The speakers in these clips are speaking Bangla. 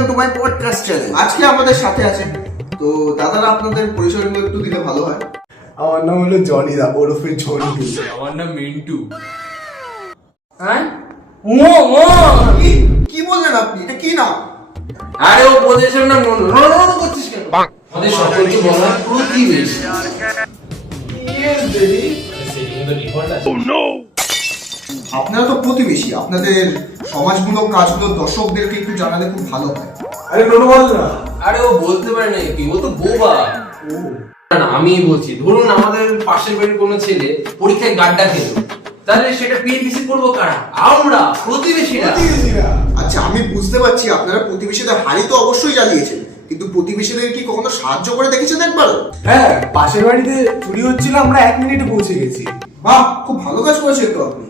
Welcome to my podcast channel. আজকে আমাদের সাথে আছে তো দাদারা, আপনাদের পরিচয়গুলো একটু দিলে ভালো হয়। আমার নাম হলো জনি দা, ওরফে ঝন্টু। আমার নাম মিন্টু। হ্যাঁ কি বললেন আপনি? এটা কি নাম? আরে ও বলেছেন না করছিস কেন? আমাদের সকলকে বলা প্রতিবেশী। আপনারা তো প্রতিবেশী, আপনাদের সমাজমূলক কাজগুলো দর্শকদেরকে একটু জানালে খুব ভালো হয়। আরে নোনো বল না। আরে ও বলতে পারে না কি, ও তো বোবা। না, আমি বলছি, ধরুন আমাদের পাশের বাড়ির কোনো ছেলে পরীক্ষায় গাড্ডা খেল, তাহলে সেটা পিএপিসি করবো কারা? আমরা, প্রতিবেশীরা। আচ্ছা, আমি বুঝতে পারছি আপনারা প্রতিবেশীদের হাড়ি তো অবশ্যই জ্বালিয়েছেন, কিন্তু প্রতিবেশীদের কি কখনো সাহায্য করে দেখেছেন একবার? হ্যাঁ, পাশের বাড়িতে চুরি হচ্ছিল, আমরা 1 মিনিটে পৌঁছে গেছি। বাহ, খুব ভালো কাজ করেছেন তো আপনি।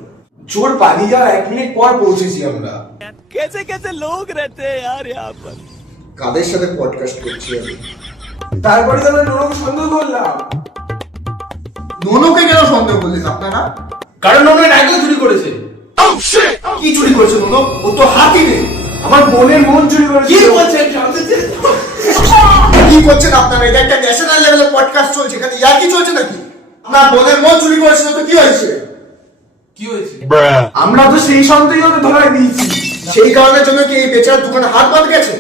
চোর পালিয়ে যাওয়ার 1 মিনিট পর পৌঁছেছি আমরা। कैसे कैसे लोग रहते हैं यार यहाँ पर। কাদের সাথে পডকাস্ট করছি আমি? তারপরে তো আমরা নোনোকে সন্দেহ করলাম। নোনোকে কেন সন্দেহ করলেন আপনারা? কারণ ওরা রাইকেল চুরি করেছে। কি চুরি করেছে নোনো? ও তো হাতি নেই। আমার বোনের মন চুরি কি করেছিল। বলছেন? কি করছেন আপনারা? এটা একটা ন্যাশনাল লেভেলের পডকাস্ট চলছে, এখানে ইয়ার কি চলছে নাকি? আপনার বোনের মন চুরি করেছিল তো কি হয়েছে? কি হয়েছে? আমরা তো সেই সন্দেহই ওকে ধরাই দিয়েছি। সেই কারণের জন্য কি এই বেচারার দোকানে হাত বাঁধ গেছে?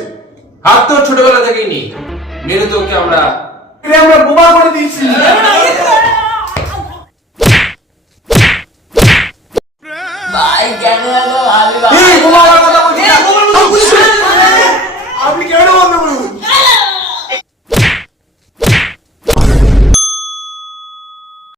হাত তো ছোটবেলা থেকেই নেই, মেরে তো ওকে আমরা এটা আমরা বোমা করে দিয়েছি। এই বোমা আমার কথা বলছি না। আপনি কেন বন্ধ করুন?